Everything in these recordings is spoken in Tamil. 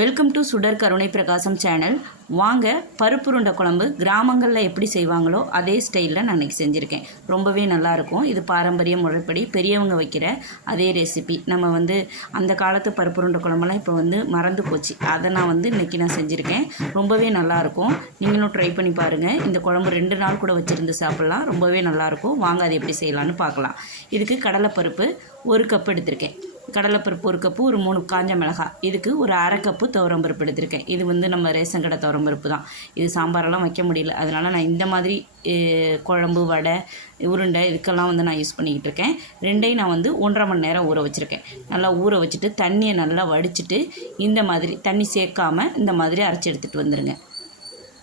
வெல்கம் டு சுடர் கருணை பிரகாசம் சேனல். வாங்க பருப்புருண்டை குழம்பு கிராமங்களில் எப்படி செய்வாங்களோ அதே ஸ்டைலில் நான் இன்றைக்கி செஞ்சுருக்கேன். ரொம்பவே நல்லாயிருக்கும். இது பாரம்பரிய முறைப்படி பெரியவங்க வைக்கிற அதே ரெசிபி. நம்ம அந்த காலத்து பருப்புருண்டை குழம்பெல்லாம் இப்போ மறந்து போச்சு. அதை நான் இன்றைக்கி நான் செஞ்சுருக்கேன். ரொம்பவே நல்லாயிருக்கும். நீங்களும் ட்ரை பண்ணி பாருங்கள். இந்த குழம்பு 2 நாள் கூட வச்சுருந்து சாப்பிட்லாம். ரொம்பவே நல்லாயிருக்கும். வாங்க அதை எப்படி செய்யலான்னு பார்க்கலாம். இதுக்கு கடலைப்பருப்பு 1 கப் எடுத்திருக்கேன். கடலைப்பருப்பு 1 கப்பு, ஒரு 3 காஞ்ச மிளகாய். இதுக்கு ஒரு 1/2 கப்பு துவரம்பருப்பு எடுத்திருக்கேன். இது நம்ம ரேஷன் கடை துவரம்பருப்பு தான். இது சாம்பாரெல்லாம் வைக்க முடியல, அதனால் நான் இந்த மாதிரி குழம்பு, வடை, உருண்டை இதுக்கெல்லாம் நான் யூஸ் பண்ணிக்கிட்டு இருக்கேன். ரெண்டையும் நான் 1.5 மணி நேரம் ஊற வச்சுருக்கேன். நல்லா ஊற வச்சுட்டு தண்ணியை நல்லா வடிச்சிட்டு இந்த மாதிரி தண்ணி சேர்க்காமல் இந்த மாதிரி அரைச்சி எடுத்துகிட்டு வந்துடுங்க.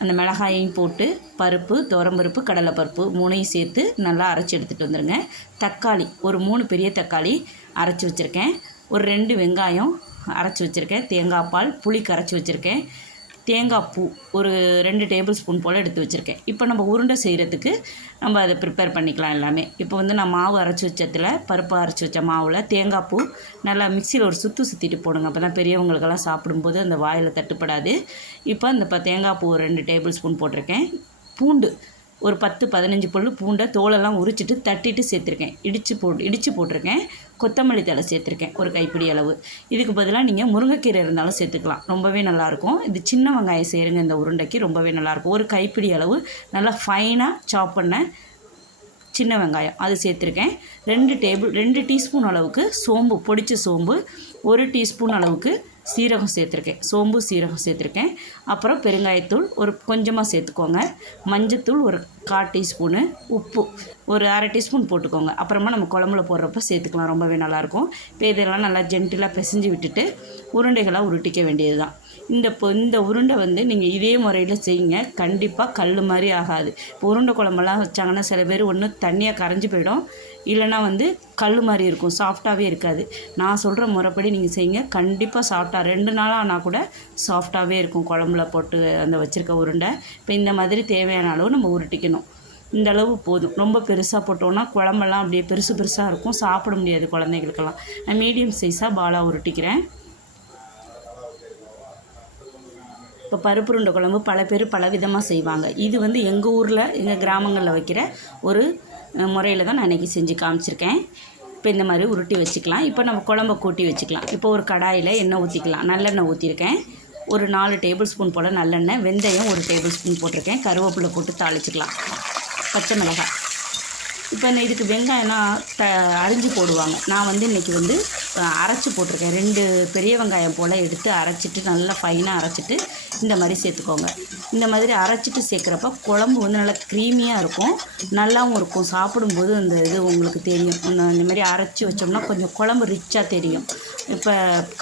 அந்த மிளகாயையும் போட்டு பருப்பு, துவரம்பருப்பு, கடலைப்பருப்பு 3ஐயும் சேர்த்து நல்லா அரைச்சி எடுத்துகிட்டு வந்துடுங்க. தக்காளி ஒரு 3 பெரிய தக்காளி அரைச்சி வச்சுருக்கேன். ஒரு 2 வெங்காயம் அரைச்சி வச்சுருக்கேன். தேங்காய் பால், புளி கரைச்சி வச்சுருக்கேன். தேங்காய் பூ ஒரு 2 டேபிள் ஸ்பூன் போல் எடுத்து வச்சுருக்கேன். இப்போ நம்ம உருண்டை செய்கிறதுக்கு நம்ம அதை ப்ரிப்பேர் பண்ணிக்கலாம் எல்லாமே. இப்போ நான் மாவு அரைச்சி வச்சதில், பருப்பு அரைச்சி வச்ச மாவில் தேங்காய் பூ நல்லா மிக்சியில் ஒரு சுற்றிட்டு போடுங்க. அப்போ தான் பெரியவங்களுக்கெல்லாம் சாப்பிடும்போது அந்த வாயில் தட்டுப்படாது. இப்போ இந்த தேங்காய் பூ 2 டேபிள் ஸ்பூன் போட்டிருக்கேன். பூண்டு ஒரு 10-15 பல்லு பூண்டை தோலெல்லாம் உரிச்சிட்டு தட்டிட்டு சேர்த்துருக்கேன். இடித்து போட்டிருக்கேன். கொத்தமல்லி தழை சேர்த்துருக்கேன் ஒரு கைப்பிடி அளவு. இதுக்கு பதிலாக நீங்கள் முருங்கைக்கீரை இருந்தாலும் சேர்த்துக்கலாம். ரொம்பவே நல்லாயிருக்கும். இது சின்ன வெங்காயம் சேருங்க இந்த உருண்டைக்கு, ரொம்பவே நல்லாயிருக்கும். ஒரு கைப்பிடி அளவு நல்லா ஃபைனாக சாப் பண்ண சின்ன வெங்காயம் அது சேர்த்துருக்கேன். 2 டீஸ்பூன் அளவுக்கு சோம்பு, பொடிச்ச சோம்பு, 1 டீஸ்பூன் அளவுக்கு சீரகம் சேர்த்துருக்கேன். சோம்பு சீரகம் சேர்த்துருக்கேன். அப்புறம் பெருங்காயத்தூள் ஒரு கொஞ்சமாக சேர்த்துக்கோங்க. மஞ்சத்தூள் ஒரு 1/4 டீஸ்பூனு, உப்பு ஒரு 1/2 டீஸ்பூன் போட்டுக்கோங்க. அப்புறமா நம்ம குழம்புல போடுறப்ப சேர்த்துக்கலாம். ரொம்பவே நல்லாயிருக்கும். இப்போ இதெல்லாம் நல்லா ஜென்டிலாக பிசைஞ்சு விட்டுட்டு உருண்டைகளாக உருட்டிக்க வேண்டியது தான். இந்த உருண்டை நீங்கள் இதே முறையில் செய்யுங்க. கண்டிப்பாக கல் மாதிரி ஆகாது. இப்போ உருண்டை குழம்பெல்லாம் வச்சாங்கன்னா சில பேர் ஒன்று தண்ணியாக கரைஞ்சி போயிடும், இல்லைனா கல் மாதிரி இருக்கும், சாஃப்டாகவே இருக்காது. நான் சொல்கிற முறைப்படி நீங்கள் செய்யுங்க. கண்டிப்பாக சாஃப்டாக 2 நாள் ஆனால் கூட சாஃப்டாகவே இருக்கும் குழம்புல போட்டு அந்த வச்சுருக்க உருண்டை. இப்போ இந்த மாதிரி தேவையான அளவு நம்ம உருட்டிக்கணும். இந்த அளவு போதும். ரொம்ப பெருசாக போட்டோன்னா குழம்பெல்லாம் அப்படியே பெருசாக இருக்கும், சாப்பிட முடியாது குழந்தைகளுக்கெல்லாம். நான் மீடியம் சைஸாக பாலாக உருட்டிக்கிறேன். இப்போ பருப்புருண்டை குழம்பு பல பேர் பல விதமாக செய்வாங்க. இது எங்கள் ஊரில், எங்கள் கிராமங்களில் வைக்கிற ஒரு முறையில் தான் நான் இன்றைக்கி செஞ்சு காமிச்சிருக்கேன். இப்போ இந்த மாதிரி உருட்டி வச்சுக்கலாம். இப்போ நம்ம குழம்ப கூட்டி வச்சுக்கலாம். இப்போ ஒரு கடாயில் எண்ணெய் ஊற்றிக்கலாம். நல்லெண்ணெய் ஊற்றிருக்கேன். ஒரு 4 டேபிள் ஸ்பூன் போல் நல்லெண்ணெய், வெந்தயம் 1 டேபிள் ஸ்பூன் போட்டிருக்கேன். கருவேப்பிலை போட்டு தாளிச்சிக்கலாம். பச்சை மிளகாய். இப்போ இதுக்கு வெங்காயம்னா அரிஞ்சு போடுவாங்க. நான் இன்றைக்கி அரைச்சி போட்டிருக்கேன். 2 பெரிய வெங்காயம் போல் எடுத்து அரைச்சிட்டு நல்லா ஃபைனாக அரைச்சிட்டு இந்த மாதிரி சேர்த்துக்கோங்க. இந்த மாதிரி அரைச்சிட்டு சேர்க்குறப்ப குழம்பு நல்லா க்ரீமியாக இருக்கும், நல்லாவும் இருக்கும். சாப்பிடும்போது அந்த இது உங்களுக்கு தெரியும். இந்த மாதிரி அரைச்சி வச்சோம்னா கொஞ்சம் குழம்பு ரிச்சாக தெரியும். இப்போ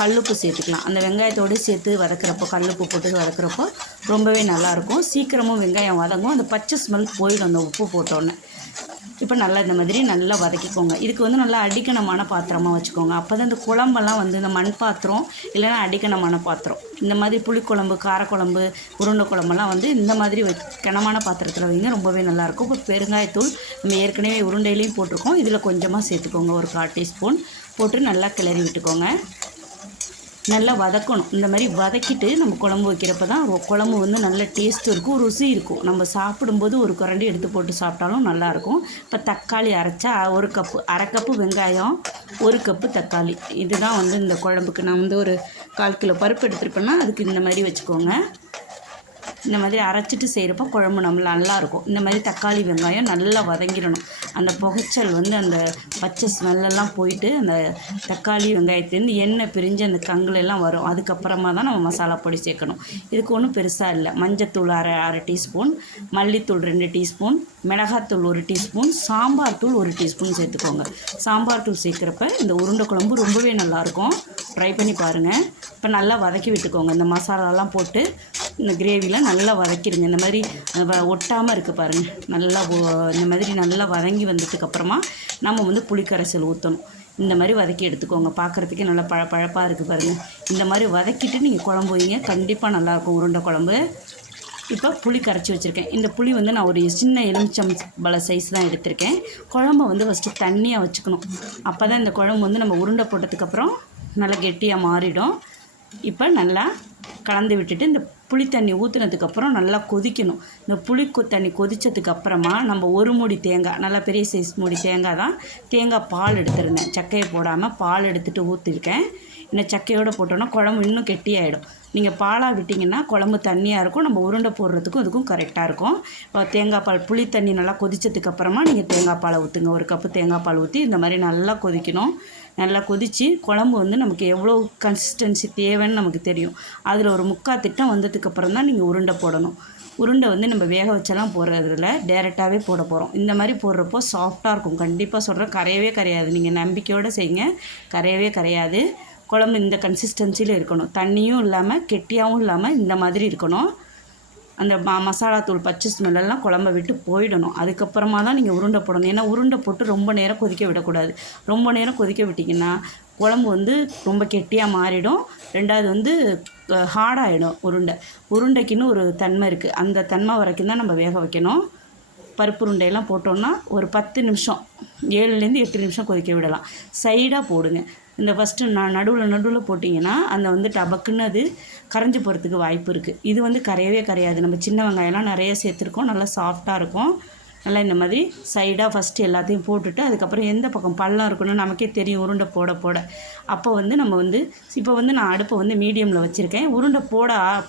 கல்லுப்பு சேர்த்துக்கலாம். அந்த வெங்காயத்தோடு சேர்த்து வதக்கிறப்போ, கல்லுப்பு போட்டு வதக்கிறப்போ ரொம்பவே நல்லாயிருக்கும். சீக்கிரமும் வெங்காயம் வதங்கும். அந்த பச்சை ஸ்மெல் போயிடும் அந்த உப்பு போட்டோன்னே. இப்போ நல்லா இந்த மாதிரி நல்லா வதக்கிக்கோங்க. இதுக்கு நல்லா அடிக்கணமான பாத்திரமாக வச்சுக்கோங்க. அப்போ தான் இந்த குழம்பெல்லாம் இந்த மண் பாத்திரம் இல்லைன்னா அடிக்கணமான பாத்திரம், இந்த மாதிரி புளிக்குழம்பு, காரக்குழம்பு, உருண்டை குழம்பெல்லாம் இந்த மாதிரி கனமான பாத்திரத்தில் வைங்க. ரொம்பவே நல்லாயிருக்கும். இப்போ பெருங்காயத்தூள் நம்ம ஏற்கனவே உருண்டையிலையும் போட்டிருக்கோம். இதில் கொஞ்சமாக சேர்த்துக்கோங்க. ஒரு 1/4 டீஸ்பூன் போட்டு நல்லா கிளறி விட்டுக்கோங்க. நல்லா வதக்கணும். இந்த மாதிரி வதக்கிட்டு நம்ம குழம்பு வைக்கிறப்ப தான் குழம்பு நல்ல டேஸ்ட்டும் இருக்கும், ருசி இருக்கும். நம்ம சாப்பிடும்போது ஒரு கரண்டி எடுத்து போட்டு சாப்பிட்டாலும் நல்லாயிருக்கும். இப்போ தக்காளி அரைச்சா 1 கப்பு, 1/2 கப்பு வெங்காயம், 1 கப்பு தக்காளி. இதுதான் இந்த குழம்புக்கு நான் ஒரு 1/4 கிலோ பருப்பு எடுத்துருப்பேன்னா அதுக்கு இந்த மாதிரி வச்சுக்கோங்க. இந்த மாதிரி அரைச்சிட்டு செய்கிறப்ப குழம்பு நல்லாயிருக்கும். இந்த மாதிரி தக்காளி வெங்காயம் நல்லா வதங்கிடணும். அந்த புகைச்சல் அந்த பச்சை ஸ்மெல்லெல்லாம் போயிட்டு அந்த தக்காளி வெங்காயத்துலேருந்து எண்ணெய் பிரிஞ்சு அந்த கங்குலெல்லாம் வரும். அதுக்கப்புறமா தான் நம்ம மசாலா பொடி சேர்க்கணும். இதுக்கு ஒன்றும் பெருசாக இல்லை. மஞ்சத்தூள் 1/2 டீஸ்பூன், மல்லித்தூள் 2 டீஸ்பூன், மிளகாத்தூள் 1 டீஸ்பூன், சாம்பார் தூள் 1 டீஸ்பூன் சேர்த்துக்கோங்க. சாம்பார் தூள் சேர்க்குறப்ப இந்த உருண்டை குழம்பு ரொம்பவே நல்லாயிருக்கும். ட்ரை பண்ணி பாருங்கள். இப்போ நல்லா வதக்கி விட்டுக்கோங்க. இந்த மசாலாலாம் போட்டு இந்த கிரேவியில் நல்லா வதக்கிடுங்க. இந்த மாதிரி ஒட்டாமல் இருக்குது பாருங்கள். நல்லா இந்த மாதிரி நல்லா வதங்கி வந்ததுக்கப்புறமா நம்ம புளிக்கரைசல் ஊற்றணும். இந்த மாதிரி வதக்கி எடுத்துக்கோங்க. பார்க்குறதுக்கே நல்லா பழப்பாக இருக்குது பாருங்கள். இந்த மாதிரி வதக்கிட்டு நீங்கள் குழம்பு வைங்க. கண்டிப்பாக நல்லாயிருக்கும் உருண்டை குழம்பு. இப்போ புளி கரைச்சி வச்சுருக்கேன். இந்த புளி நான் ஒரு சின்ன எலுமிச்சம்பழ சைஸ் தான் எடுத்திருக்கேன். குழம்பை ஃபஸ்ட்டு தண்ணியாக வச்சுக்கணும். அப்போ தான் இந்த குழம்பு நம்ம உருண்டை போட்டதுக்கப்புறம் நல்லா கெட்டியாக மாறிடும். இப்போ நல்லா கலந்து விட்டுட்டு இந்த புளி தண்ணி ஊற்றுனதுக்கப்புறம் நல்லா கொதிக்கணும். இந்த புளி தண்ணி கொதித்ததுக்கப்புறமா நம்ம ஒரு மூடி தேங்காய், நல்லா பெரிய சைஸ் மூடி தேங்காய் தான், தேங்காய் பால் எடுத்துருந்தேன், சக்கையை போடாமல் பால் எடுத்துகிட்டு ஊற்றிருக்கேன். இன்னும் சக்கையோடு போட்டோன்னா குழம்பு இன்னும் கெட்டியாகிடும். நீங்கள் பாலாக விட்டிங்கன்னா குழம்பு தண்ணியாக இருக்கும், நம்ம உருண்டை போடுறதுக்கும் இதுக்கும் கரெக்டாக இருக்கும். தேங்காய் பால் புளி தண்ணி நல்லா கொதித்ததுக்கப்புறமா நீங்கள் தேங்காய் பாலை ஊற்றுங்க. ஒரு கப்பு தேங்காய் பால் ஊற்றி இந்த மாதிரி நல்லா கொதிக்கணும். நல்லா கொதித்து குழம்பு வந்து நமக்கு எவ்வளோ கன்சிஸ்டன்சி தேவைன்னு நமக்கு தெரியும். அதில் ஒரு 3/4 திட்டம் வந்ததுக்கப்புறம் தான் நீங்கள் உருண்டை போடணும். உருண்டை வந்து நம்ம வேக வச்செல்லாம் போடுறதில்ல, டேரெக்டாகவே போட போகிறோம். இந்த மாதிரி போடுறப்போ சாஃப்டாக இருக்கும். கண்டிப்பாக சொல்கிறேன், கரையவே கரையாது. நீங்கள் நம்பிக்கையோடு செய்யுங்க, கரையவே கரையாது. குழம்பு இந்த கன்சிஸ்டன்சியில் இருக்கணும், தண்ணியும் இல்லாமல் கெட்டியாகவும் இல்லாமல் இந்த மாதிரி இருக்கணும். அந்த மசாலா தூள் பச்சை ஸ்மெல்லாம் குழம்ப விட்டு போயிடணும். அதுக்கப்புறமா தான் நீங்கள் உருண்டை போடணும். ஏன்னா உருண்டை போட்டு ரொம்ப நேரம் கொதிக்க விடக்கூடாது. ரொம்ப நேரம் கொதிக்க விட்டிங்கன்னா குழம்பு வந்து ரொம்ப கெட்டியாக மாறிடும். ரெண்டாவது வந்து ஹார்டாகிடும். உருண்டைக்குன்னு ஒரு தன்மை இருக்குது, அந்த தன்மை வரைக்கும் தான் நம்ம வேக வைக்கணும். பருப்பு உருண்டையெல்லாம் போட்டோன்னா ஒரு 10 நிமிஷம், 7லேருந்து 8 நிமிஷம் கொதிக்க விடலாம். சைடாக போடுங்க. இந்த ஃபஸ்ட்டு நடுவில் போட்டிங்கன்னா அந்த வந்து டபக்குன்னு அது கரைஞ்சி போகிறதுக்கு வாய்ப்பு இருக்குது. இது வந்து கரையவே கரையாது. நம்ம சின்ன வெங்காயம்லாம் நிறைய சேர்த்துருக்கோம், நல்லா சாஃப்டாக இருக்கும். நல்லா இந்த மாதிரி சைடாக ஃபஸ்ட்டு எல்லாத்தையும் போட்டுட்டு அதுக்கப்புறம் எந்த பக்கம் பள்ளம் இருக்குன்னு நமக்கே தெரியும் உருண்டை போட. அப்போ வந்து நம்ம வந்து இப்போ வந்து நான் அடுப்பை வந்து மீடியமில் வச்சுருக்கேன். உருண்டை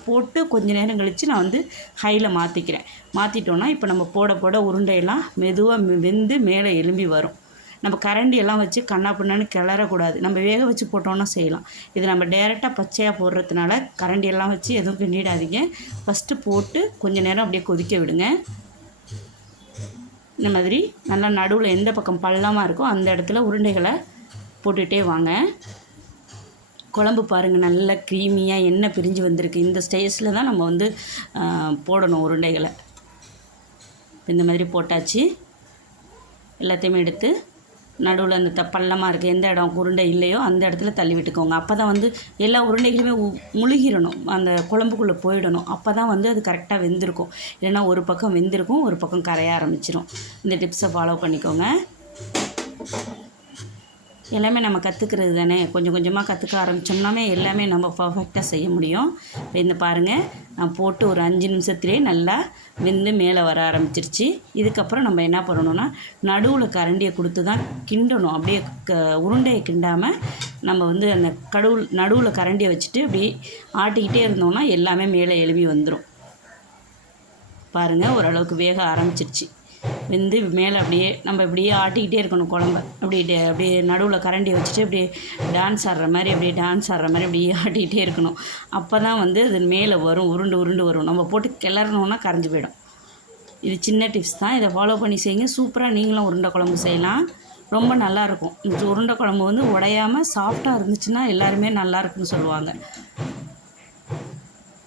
போட்டு கொஞ்சம் நேரம் கழித்து நான் வந்து ஹையில் மாற்றிட்டோன்னா இப்போ நம்ம போட உருண்டையெல்லாம் மெதுவாக வெந்து மேலே எலும்பி வரும். நம்ம கரண்டியெல்லாம் வச்சு கண்ணா பின்னான்னு கிளறக்கூடாது. நம்ம வேக வச்சு போட்டோன்னா செய்யலாம். இது நம்ம டேரெக்டாக பச்சையாக போடுறதுனால கரண்டியெல்லாம் வச்சு எதுவும் கிண்டிடாதீங்க. ஃபஸ்ட்டு போட்டு கொஞ்சம் நேரம் அப்படியே கொதிக்க விடுங்க. இந்த மாதிரி நல்லா நடுவில் எந்த பக்கம் பள்ளமாக இருக்கோ அந்த இடத்துல உருண்டைகளை போட்டுகிட்டே வாங்க. குழம்பு பாருங்கள், நல்லா க்ரீமியாக எண்ணெய் பிரிஞ்சு வந்திருக்கு. இந்த ஸ்டேஜில் தான் நம்ம வந்து போடணும் உருண்டைகளை. இந்த மாதிரி போட்டாச்சு. எல்லாத்தையுமே எடுத்து நடுவில் அந்த பள்ளமாக இருக்குது, எந்த இடம் உருண்டை இல்லையோ அந்த இடத்துல தள்ளி விட்டுக்கோங்க. அப்போ தான் வந்து எல்லா உருண்டைகளுமே முழுகிடணும், அந்த குழம்புக்குள்ளே போயிடணும். அப்போ தான் வந்து அது கரெக்டாக வெந்திருக்கும். இல்லைன்னா ஒரு பக்கம் வெந்திருக்கும், ஒரு பக்கம் கரைய ஆரம்பிச்சிடும். இந்த டிப்ஸை ஃபாலோ பண்ணிக்கோங்க. எல்லாமே நம்ம கற்றுக்கிறது தானே, கொஞ்சம் கொஞ்சமாக கற்றுக்க ஆரம்பித்தோம்னாமே எல்லாமே நம்ம பர்ஃபெக்டாக செய்ய முடியும். இப்போ இந்த பாருங்கள், நான் போட்டு ஒரு 5 நிமிஷத்துலேயே நல்லா வெந்து மேலே வர ஆரம்பிச்சிருச்சு. இதுக்கப்புறம் நம்ம என்ன பண்ணணும்னா நடுவில் கரண்டியை கொடுத்து தான் கிண்டணும். அப்படியே உருண்டையை கிண்டாமல் நம்ம வந்து அந்த நடுவில் கரண்டியை வச்சுட்டு அப்படி ஆட்டிக்கிட்டே இருந்தோம்னா எல்லாமே மேலே எழுப்பி வந்துடும். பாருங்கள், ஓரளவுக்கு வேக ஆரம்பிச்சிருச்சு. வெந்து மேலே அப்படியே நம்ம இப்படியே ஆட்டிக்கிட்டே இருக்கணும் குழம்ப. அப்படியே நடுவில் கரண்டி வச்சுட்டு அப்படியே டான்ஸ் ஆடுற மாதிரி அப்படியே ஆட்டிக்கிட்டே இருக்கணும். அப்போ தான் வந்து அது மேலே வரும், உருண்டு வரும். நம்ம போட்டு கிளறணுன்னா கரைஞ்சி போயிடும். இது சின்ன டிப்ஸ் தான், இதை ஃபாலோ பண்ணி செய்யுங்க. சூப்பராக நீங்களும் உருண்டை குழம்பு செய்யலாம், ரொம்ப நல்லாயிருக்கும். இந்த உருண்டை குழம்பு வந்து உடையாமல் சாஃப்டாக இருந்துச்சுன்னா எல்லாருமே நல்லாயிருக்குன்னு சொல்லுவாங்க.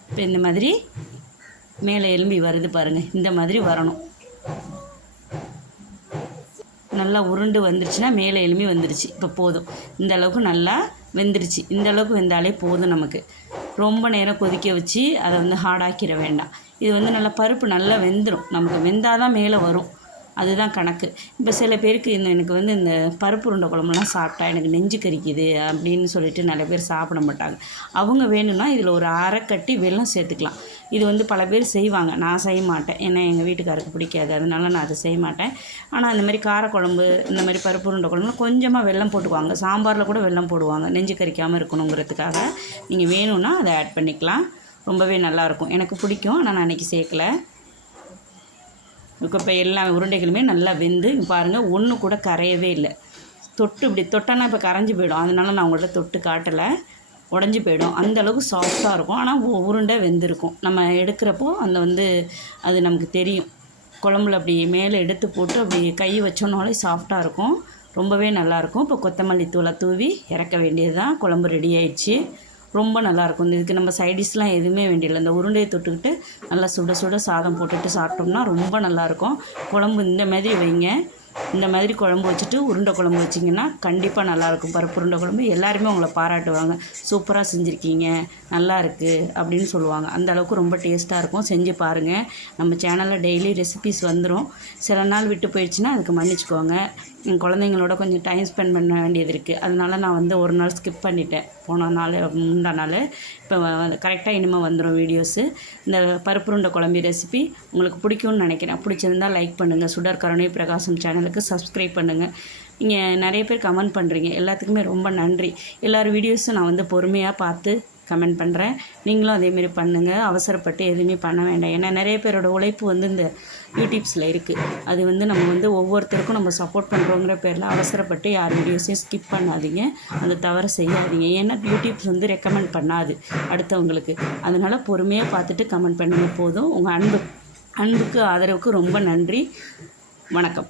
இப்போ இந்த மாதிரி மேலே எலும்பி வருது பாருங்கள், இந்த மாதிரி வரணும். நல்லா உருண்டு வந்துருச்சுன்னா மேலே எலும்பி வந்துருச்சு. இப்போ போதும், இந்த அளவுக்கு நல்லா வெந்துருச்சு. இந்த அளவுக்கு வெந்தாலே போதும் நமக்கு. ரொம்ப நேரம் கொதிக்க வச்சு அதை வந்து ஹார்டாக்கிட வேண்டாம். இது வந்து நல்லா பருப்பு நல்லா வெந்துடும். நமக்கு வெந்தால் தான் மேலே வரும், அதுதான் கணக்கு. இப்போ சில பேருக்கு எனக்கு வந்து இந்த பருப்பு உருண்டை குழம்புலாம் சாப்பிட்டா எனக்கு நெஞ்சு கறிக்குது அப்படின்னு சொல்லிட்டு நிறைய பேர் சாப்பிட மாட்டாங்க. அவங்க வேணும்னா இதில் ஒரு அரை கட்டி வெல்லம் சேர்த்துக்கலாம். இது வந்து பல பேர் செய்வாங்க, நான் செய்ய மாட்டேன். ஏன்னா எங்கள் வீட்டுக்காருக்கு பிடிக்காது, அதனால நான் அதை செய்ய மாட்டேன். ஆனால் இந்த மாதிரி காரக்குழம்பு, இந்த மாதிரி பருப்பு உருண்டை குழம்புல கொஞ்சமாக வெல்லம் போட்டுக்குவாங்க. சாம்பாரில் கூட வெல்லம் போடுவாங்க, நெஞ்சு கறிக்காமல் இருக்கணுங்கிறதுக்காக. நீங்கள் வேணும்னா அதை ஆட் பண்ணிக்கலாம், ரொம்பவே நல்லாயிருக்கும். எனக்கு பிடிக்கும், ஆனால் நான் அன்றைக்கி சேர்க்கலை. இப்போ எல்லா உருண்டைகளுமே நல்லா வெந்து பாருங்கள், ஒன்று கூட கரையவே இல்லை. இப்படி தொட்டனா இப்போ கரைஞ்சி போயிடும். அதனால நான் உங்கள்கிட்ட தொட்டு காட்டலை, உடஞ்சி போயிடும். அந்தளவுக்கு சாஃப்டாக இருக்கும். ஆனால் உருண்டை வெந்திருக்கும். நம்ம எடுக்கிறப்போ அது நமக்கு தெரியும். குழம்புல அப்படி மேலே எடுத்து போட்டு அப்படி கை வச்சோன்னாலே சாஃப்டாக இருக்கும், ரொம்பவே நல்லாயிருக்கும். இப்போ கொத்தமல்லி தூளை தூவி இறக்க வேண்டியது தான். குழம்பு ரெடி ஆயிடுச்சு, ரொம்ப நல்லாயிருக்கும். இதுக்கு நம்ம சைடிஷ்லாம் எதுவுமே வேண்டியதில்லை. இந்த உருண்டையை தொட்டுக்கிட்டு நல்லா சுட சாதம் போட்டுட்டு சாப்பிட்டோம்னா ரொம்ப நல்லாயிருக்கும். குழம்பு இந்த மாதிரி வைங்க. இந்த மாதிரி குழம்பு வச்சுட்டு உருண்டை குழம்பு வச்சிங்கன்னா கண்டிப்பாக நல்லாயிருக்கும். பருப்பு உருண்டை குழம்பு எல்லாருமே உங்களை பாராட்டுவாங்க, சூப்பராக செஞ்சுருக்கீங்க, நல்லா இருக்குது அப்படின்னு சொல்லுவாங்க. அந்த அளவுக்கு ரொம்ப டேஸ்ட்டாக இருக்கும். செஞ்சு பாருங்கள். நம்ம சேனலில் டெய்லி ரெசிபீஸ் வந்துடும். சில நாள் விட்டு போயிடுச்சுன்னா அதுக்கு மன்னிச்சிக்கோங்க. என் குழந்தைங்களோட கொஞ்சம் டைம் ஸ்பெண்ட் பண்ண வேண்டியது இருக்குது, அதனால நான் ஒரு நாள் ஸ்கிப் பண்ணிட்டேன். போனனால முந்தானால இப்போ கரெக்டாக இனிமேல் வந்துடும் வீடியோஸு. இந்த பருப்புருண்டை குழம்பு ரெசிபி உங்களுக்கு பிடிக்கும்னு நினைக்கிறேன். பிடிச்சிருந்தால் லைக் பண்ணுங்கள். சுடர் கருணை பிரகாசம் சேனலுக்கு சப்ஸ்கிரைப் பண்ணுங்கள். நீங்கள் நிறைய பேர் கமெண்ட் பண்ணுறீங்க, எல்லாத்துக்குமே ரொம்ப நன்றி. எல்லார் வீடியோஸும் நான் பொறுமையாக பார்த்து கமெண்ட் பண்ணுறேன். நீங்களும் அதேமாரி பண்ணுங்கள். அவசரப்பட்டு எதுவுமே பண்ண வேண்டாம். ஏன்னா நிறைய பேரோட உழைப்பு இந்த யூடியூப்ஸில் இருக்குது. அது நம்ம ஒவ்வொருத்தருக்கும் நம்ம சப்போர்ட் பண்ணுறோங்கிற பேரில் அவசரப்பட்டு யார் வீடியோஸையும் ஸ்கிப் பண்ணாதீங்க. அந்த தவறை செய்யாதீங்க. ஏன்னா யூடியூப்ஸ் ரெக்கமெண்ட் பண்ணாது அடுத்தவங்களுக்கு. அதனால் பொறுமையாக பார்த்துட்டு கமெண்ட் பண்ணுங்கள் போதும். உங்கள் அன்புக்கு ஆதரவுக்கு ரொம்ப நன்றி. வணக்கம்.